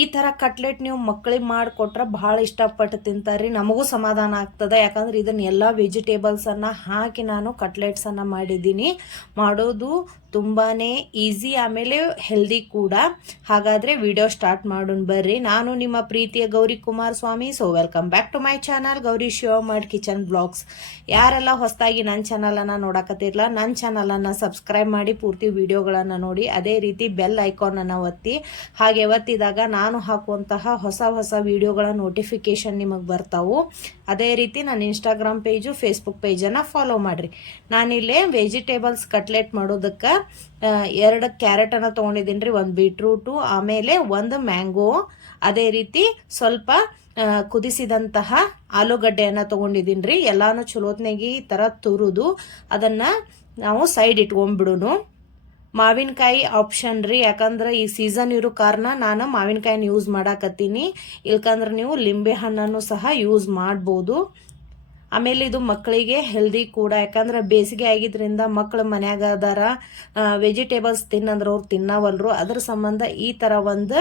ಈ ಥರ ಕಟ್ಲೆಟ್ ನೀವು ಮಕ್ಕಳಿಗೆ ಮಾಡಿಕೊಟ್ರೆ ಭಾಳ ಇಷ್ಟಪಟ್ಟು ತಿಂತಾರೆ. ನಮಗೂ ಸಮಾಧಾನ ಆಗ್ತದೆ, ಯಾಕಂದ್ರೆ ಇದನ್ನ ಎಲ್ಲ ವೆಜಿಟೇಬಲ್ಸನ್ನು ಹಾಕಿ ನಾನು ಕಟ್ಲೆಟ್ಸನ್ನು ಮಾಡಿದ್ದೀನಿ. ಮಾಡೋದು ತುಂಬಾ ಈಸಿ, ಆಮೇಲೆ ಹೆಲ್ದಿ ಕೂಡ. ಹಾಗಾದರೆ ವಿಡಿಯೋ ಸ್ಟಾರ್ಟ್ ಮಾಡೋಣ ಬರ್ರಿ. ನಾನು ನಿಮ್ಮ ಪ್ರೀತಿಯ Gauri Kumaraswamy. So welcome back to my channel Gauri ಶಿವಮಡ್ ಕಿಚನ್ ಬ್ಲಾಗ್ಸ್. ಯಾರೆಲ್ಲ ಹೊಸದಾಗಿ ನನ್ನ ಚಾನಲನ್ನು ನೋಡಕತ್ತಿರಲ್ಲ, ನನ್ನ ಚಾನಲನ್ನು ಸಬ್ಸ್ಕ್ರೈಬ್ ಮಾಡಿ ಪೂರ್ತಿ ವಿಡಿಯೋಗಳನ್ನು ನೋಡಿ. ಅದೇ ರೀತಿ ಬೆಲ್ ಐಕಾನನ್ನು ಒತ್ತಿ. ಹಾಗೆ ಒತ್ತಿದಾಗ ನಾನು ಹಾಕುವಂತಹ ಹೊಸ ಹೊಸ ವಿಡಿಯೋಗಳ ನೋಟಿಫಿಕೇಶನ್ ನಿಮಗೆ ಬರ್ತಾವು. ಅದೇ ರೀತಿ ನನ್ನ ಇನ್ಸ್ಟಾಗ್ರಾಮ್ ಪೇಜು, ಫೇಸ್ಬುಕ್ ಪೇಜನ್ನು ಫಾಲೋ ಮಾಡಿರಿ. ನಾನಿಲ್ಲೇ ವೆಜಿಟೇಬಲ್ಸ್ ಕಟ್ಲೆಟ್ ಮಾಡೋದಕ್ಕೆ 2 ಕ್ಯಾರೆಟನ್ನು ತೊಗೊಂಡಿದ್ದೀನಿ ರೀ, 1 ಬೀಟ್ರೂಟು, ಆಮೇಲೆ 1 ಮ್ಯಾಂಗೋ, ಅದೇ ರೀತಿ ಸ್ವಲ್ಪ ಕುದಿಸಿದಂತಹ ಆಲೂಗಡ್ಡೆಯನ್ನು ತೊಗೊಂಡಿದ್ದೀನಿ ರೀ. ಎಲ್ಲಾನು ಚಲೋತ್ನಾಗಿ ಈ ಥರ ತುರಿದು ಅದನ್ನು ನಾವು ಸೈಡ್ ಇಟ್ಕೊಂಡ್ಬಿಡೋನು. ಮಾವಿನಕಾಯಿ ಆಪ್ಷನ್ ರೀ, ಯಾಕಂದ್ರೆ ಈ ಸೀಸನ್ ಇರೋ ಕಾರಣ ನಾನು ಮಾವಿನಕಾಯಿನ ಯೂಸ್ ಮಾಡಾಕತ್ತೀನಿ. ಇಲ್ಕಂದ್ರೆ ನೀವು ಲಿಂಬೆ ಹಣ್ಣನ್ನು ಸಹ ಯೂಸ್ ಮಾಡ್ಬೋದು. ಆಮೇಲೆ ಇದು ಮಕ್ಕಳಿಗೆ ಹೆಲ್ದಿ ಕೂಡ, ಯಾಕಂದ್ರೆ ಬೇಸಿಗೆ ಆಗಿದ್ರಿಂದ ಮಕ್ಕಳು ಮನ್ಯಾಗ ಅದಾರ, ವೆಜಿಟೇಬಲ್ಸ್ ತಿನ್ನಂದ್ರೆ ಅವ್ರು ತಿನ್ನವಲ್ರು. ಅದ್ರ ಸಂಬಂಧ ಈ ಥರ ಒಂದು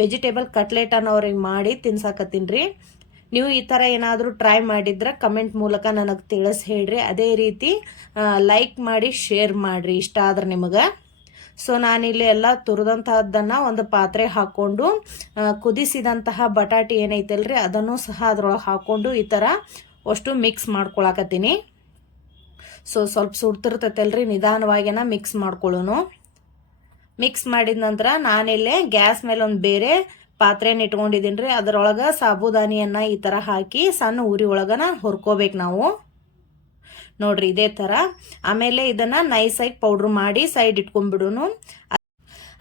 ವೆಜಿಟೇಬಲ್ ಕಟ್ಲೆಟನ್ನು ಅವ್ರಿಗೆ ಮಾಡಿ ತಿನ್ಸಾಕತ್ತೀನಿ ರೀ. ನೀವು ಈ ಥರ ಏನಾದರೂ ಟ್ರೈ ಮಾಡಿದ್ರೆ ಕಮೆಂಟ್ ಮೂಲಕ ನನಗೆ ತಿಳಿಸಿ ಹೇಳ್ರಿ. ಅದೇ ರೀತಿ ಲೈಕ್ ಮಾಡಿ ಶೇರ್ ಮಾಡಿರಿ ಇಷ್ಟ ಆದ್ರೆ ನಿಮಗೆ. ಸೊ ನಾನಿಲ್ಲಿ ಎಲ್ಲ ತುರಿದಂತಹದ್ದನ್ನು ಒಂದು ಪಾತ್ರೆ ಹಾಕ್ಕೊಂಡು ಕುದಿಸಿದಂತಹ ಬಟಾಟೆ ಏನೈತಲ್ರಿ ಅದನ್ನು ಸಹ ಅದ್ರೊಳಗೆ ಹಾಕ್ಕೊಂಡು ಈ ಥರ ಅಷ್ಟು ಮಿಕ್ಸ್ ಮಾಡ್ಕೊಳಕತ್ತೀನಿ. ಸೊ ಸ್ವಲ್ಪ ಸುಡ್ತಿರ್ತೈತಲ್ರಿ, ನಿಧಾನವಾಗಿನ ಮಿಕ್ಸ್ ಮಾಡ್ಕೊಳ್ಳೋನು. ಮಿಕ್ಸ್ ಮಾಡಿದ ನಂತರ ನಾನಿಲ್ಲೇ ಗ್ಯಾಸ್ ಮೇಲೆ ಒಂದು ಬೇರೆ ಪಾತ್ರೆನ ಇಟ್ಕೊಂಡಿದ್ದೀನಿ ರೀ. ಅದರೊಳಗೆ ಸಾಬುದಾನಿಯನ್ನು ಈ ಥರ ಹಾಕಿ ಸಣ್ಣ ಉರಿ ಒಳಗನ ಹುರ್ಕೋಬೇಕು ನಾವು. ನೋಡ್ರಿ ಇದೇ ಥರ. ಆಮೇಲೆ ಇದನ್ನು ನೈಸಾಗಿ ಪೌಡ್ರ್ ಮಾಡಿ ಸೈಡ್ ಇಟ್ಕೊಂಡ್ಬಿಡೋನು.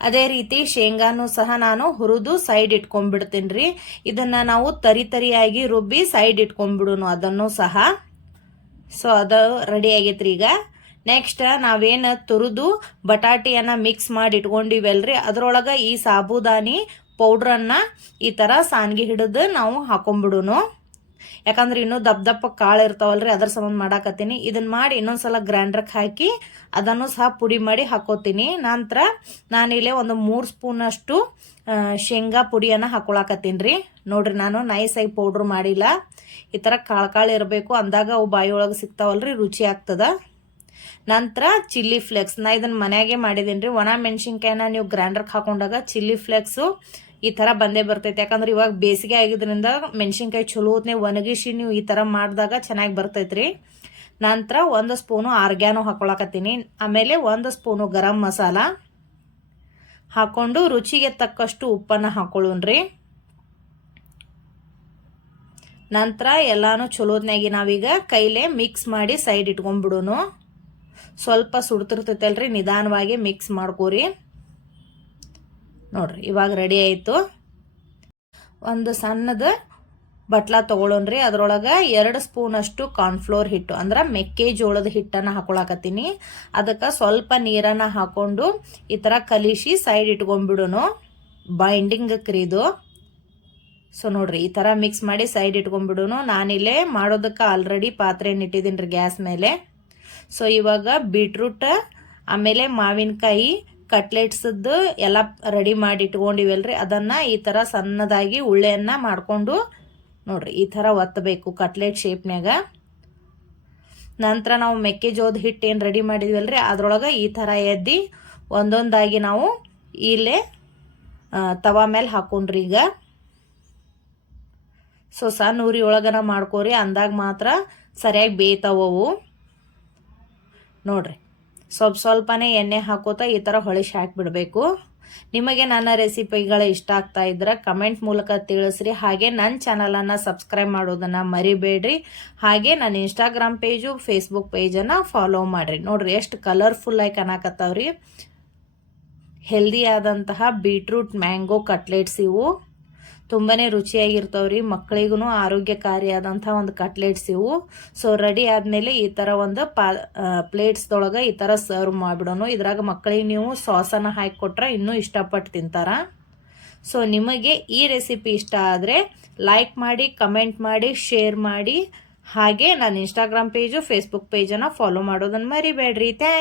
ಅದೇ ರೀತಿ ಶೇಂಗಾನು ಸಹ ನಾನು ಹುರಿದು ಸೈಡ್ ಇಟ್ಕೊಂಡ್ಬಿಡ್ತೀನಿ ರೀ. ಇದನ್ನು ನಾವು ತರಿಯಾಗಿ ರುಬ್ಬಿ ಸೈಡ್ ಇಟ್ಕೊಂಡ್ಬಿಡೋನು ಅದನ್ನು ಸಹ. ಸೊ ಅದು ರೆಡಿ ಆಗೈತ್ರಿ. ಈಗ ನೆಕ್ಸ್ಟ್ ನಾವೇನು ತುರಿದು ಬಟಾಟಿಯನ್ನು ಮಿಕ್ಸ್ ಮಾಡಿ ಇಟ್ಕೊಂಡಿವಲ್ರಿ, ಅದರೊಳಗೆ ಈ ಸಾಬುದಾನಿ ಪೌಡ್ರನ್ನು ಈ ಥರ ಸಾನ್ಗಿ ಹಿಡಿದು ನಾವು ಹಾಕೊಂಡ್ಬಿಡೋನು. ಯಾಕಂದ್ರೆ ಇನ್ನೂ ದಪ್ಪ ಕಾಳು ಇರ್ತಾವಲ್ರಿ, ಅದ್ರ ಸಂಬಂಧ ಮಾಡಾಕತ್ತೀನಿ. ಇದನ್ನ ಮಾಡಿ ಇನ್ನೊಂದ್ಸಲ ಗ್ರೈಂಡ್ರಕ್ಕೆ ಹಾಕಿ ಅದನ್ನು ಸಹ ಪುಡಿ ಮಾಡಿ ಹಾಕೋತೀನಿ. ನಂತರ ನಾನಿಲ್ಲೇ ಒಂದು 3 ಸ್ಪೂನಷ್ಟು ಶೇಂಗಾ ಪುಡಿಯನ್ನು ಹಾಕೊಳಕತ್ತೀನಿ ರೀ. ನೋಡ್ರಿ ನಾನು ನೈಸಾಗಿ ಪೌಡ್ರ್ ಮಾಡಿಲ್ಲ, ಈ ಥರ ಕಾಳು ಇರಬೇಕು, ಅಂದಾಗ ಅವು ಬಾಯಿ ಒಳಗೆ ಸಿಗ್ತಾವಲ್ರಿ, ರುಚಿ ಆಗ್ತದ. ನಂತರ ಚಿಲ್ಲಿ ಫ್ಲೇಕ್ಸ್, ನಾ ಇದನ್ನು ಮನೆಯಾಗೆ ಮಾಡಿದ್ದೀನಿ ರೀ. ಒಣ ಮೆಣಸಿನ್ಕಾಯಿನ ನೀವು ಗ್ರೈಂಡ್ರಕ್ಕೆ ಹಾಕೊಂಡಾಗ ಚಿಲ್ಲಿ ಫ್ಲೇಕ್ಸು ಈ ಥರ ಬಂದೇ ಬರ್ತೈತೆ. ಯಾಕಂದ್ರೆ ಇವಾಗ ಬೇಸಿಗೆ ಆಗಿದ್ರಿಂದ ಮೆಣಸಿನ್ಕಾಯಿ ಚಲೋತ್ನೇ ಒಣಗಿಸಿ ನೀವು ಈ ಥರ ಮಾಡಿದಾಗ ಚೆನ್ನಾಗಿ ಬರ್ತೈತ್ರಿ. ನಂತರ 1 ಸ್ಪೂನು ಆರ್ಗ್ಯಾನೋ ಹಾಕೊಳಕತ್ತೀನಿ. ಆಮೇಲೆ 1 ಸ್ಪೂನು ಗರಂ ಮಸಾಲ ಹಾಕೊಂಡು ರುಚಿಗೆ ತಕ್ಕಷ್ಟು ಉಪ್ಪನ್ನು ಹಾಕೊಳ್ಳೋಣ್ರಿ. ನಂತರ ಎಲ್ಲಾನು ಚಲೋತ್ನಾಗಿ ನಾವೀಗ ಕೈಲೇ ಮಿಕ್ಸ್ ಮಾಡಿ ಸೈಡ್ ಇಟ್ಕೊಂಡ್ಬಿಡೋನು. ಸ್ವಲ್ಪ ಸುಡ್ತಿರ್ತೈತಲ್ರಿ, ನಿಧಾನವಾಗಿ ಮಿಕ್ಸ್ ಮಾಡ್ಕೋರಿ. ನೋಡ್ರಿ ಇವಾಗ ರೆಡಿ ಆಯಿತು. ಒಂದು ಸಣ್ಣದ ಬಟ್ಲ ತೊಗೊಳೋಣ್ರಿ. ಅದರೊಳಗೆ 2 ಸ್ಪೂನಷ್ಟು ಕಾರ್ನ್ಫ್ಲೋರ್ ಹಿಟ್ಟು, ಅಂದ್ರೆ ಮೆಕ್ಕೆಜೋಳದ ಹಿಟ್ಟನ್ನು ಹಾಕೊಳಕತ್ತೀನಿ. ಅದಕ್ಕೆ ಸ್ವಲ್ಪ ನೀರನ್ನು ಹಾಕೊಂಡು ಈ ಥರ ಕಲಿಸಿ ಸೈಡ್ ಇಟ್ಕೊಂಡ್ಬಿಡೋನು ಬೈಂಡಿಂಗ್ ಕ್ರೀದು. ಸೊ ನೋಡ್ರಿ ಈ ಥರ ಮಿಕ್ಸ್ ಮಾಡಿ ಸೈಡ್ ಇಟ್ಕೊಂಡ್ಬಿಡೋನು. ನಾನಿಲ್ಲೇ ಮಾಡೋದಕ್ಕೆ ಆಲ್ರೆಡಿ ಪಾತ್ರೆಯನ್ನು ಇಟ್ಟಿದ್ದೀನಿ ರೀ ಗ್ಯಾಸ್ ಮೇಲೆ. ಸೊ ಇವಾಗ ಬೀಟ್ರೂಟ್ ಆಮೇಲೆ ಮಾವಿನಕಾಯಿ ಕಟ್ಲೆಟ್ಸದ್ದು ಎಲ್ಲ ರೆಡಿ ಮಾಡಿ ಇಟ್ಕೊಂಡಿವಲ್ರಿ, ಅದನ್ನು ಈ ಥರ ಸಣ್ಣದಾಗಿ ಉಳ್ಳೆಯನ್ನು ಮಾಡಿಕೊಂಡು ನೋಡ್ರಿ ಈ ಥರ ಒತ್ತಬೇಕು ಕಟ್ಲೆಟ್ ಶೇಪ್ನ್ಯಾಗ. ನಂತರ ನಾವು ಮೆಕ್ಕೆಜೋಳದ ಹಿಟ್ಟು ಏನು ರೆಡಿ ಮಾಡಿದ್ವಲ್ರಿ ಅದ್ರೊಳಗೆ ಈ ಥರ ಎದ್ದಿ ಒಂದೊಂದಾಗಿ ನಾವು ಇಲ್ಲೇ ತವಾ ಮೇಲೆ ಹಾಕೊಂಡ್ರಿ. ಈಗ ಸೊ ಸಣ್ಣ ಉರಿ ಒಳಗನ ಮಾಡ್ಕೋರಿ, ಅಂದಾಗ ಮಾತ್ರ ಸರಿಯಾಗಿ ಬೇಯ್ತಾವವು. ನೋಡ್ರಿ ಸ್ವಲ್ಪನೇ ಎಣ್ಣೆ ಹಾಕೋತಾ ಈ ಥರ ಹೊಳಿಸಿ ಹಾಕಿಬಿಡಬೇಕು. ನಿಮಗೆ ನನ್ನ ರೆಸಿಪಿಗಳು ಇಷ್ಟ ಆಗ್ತಾ ಇದ್ರೆ ಕಮೆಂಟ್ ಮೂಲಕ ತಿಳಿಸ್ರಿ. ಹಾಗೆ ನನ್ನ ಚಾನಲನ್ನು ಸಬ್ಸ್ಕ್ರೈಬ್ ಮಾಡೋದನ್ನು ಮರಿಬೇಡ್ರಿ. ಹಾಗೆ ನನ್ನ ಇನ್ಸ್ಟಾಗ್ರಾಮ್ ಪೇಜು, ಫೇಸ್ಬುಕ್ ಪೇಜನ್ನು ಫಾಲೋ ಮಾಡಿರಿ. ನೋಡ್ರಿ ಎಷ್ಟು ಕಲರ್ಫುಲ್ಲಾಗಿ ಕಾಣಕತ್ತಾವ್ರಿ. ಹೆಲ್ದಿ ಆದಂತಹ ಬೀಟ್ರೂಟ್ ಮ್ಯಾಂಗೋ ಕಟ್ಲೆಟ್ಸ್ ಇವು ತುಂಬಾ ರುಚಿಯಾಗಿರ್ತಾವ್ರಿ. ಮಕ್ಕಳಿಗೂ ಆರೋಗ್ಯಕಾರಿಯಾದಂಥ ಒಂದು ಕಟ್ಲೆಟ್ಸ್ ಇವು. ಸೊ ರೆಡಿ ಆದಮೇಲೆ ಈ ಥರ ಒಂದು ಪ್ಲೇಟ್ಸ್ದೊಳಗೆ ಈ ಥರ ಸರ್ವ್ ಮಾಡಿಬಿಡೋನು. ಇದ್ರಾಗ ಮಕ್ಕಳಿಗೆ ನೀವು ಸಾಸನ್ನು ಹಾಕಿ ಕೊಟ್ರೆ ಇನ್ನೂ ಇಷ್ಟಪಟ್ಟು ತಿಂತಾರ. ಸೊ ನಿಮಗೆ ಈ ರೆಸಿಪಿ ಇಷ್ಟ ಆದರೆ ಲೈಕ್ ಮಾಡಿ, ಕಮೆಂಟ್ ಮಾಡಿ, ಶೇರ್ ಮಾಡಿ. ಹಾಗೆ ನನ್ನ ಇನ್ಸ್ಟಾಗ್ರಾಮ್ ಪೇಜು, ಫೇಸ್ಬುಕ್ ಪೇಜನ್ನು ಫಾಲೋ ಮಾಡೋದನ್ನು ಮರಿಬೇಡ್ರಿ. ಥ್ಯಾಂಕ್ಸ್.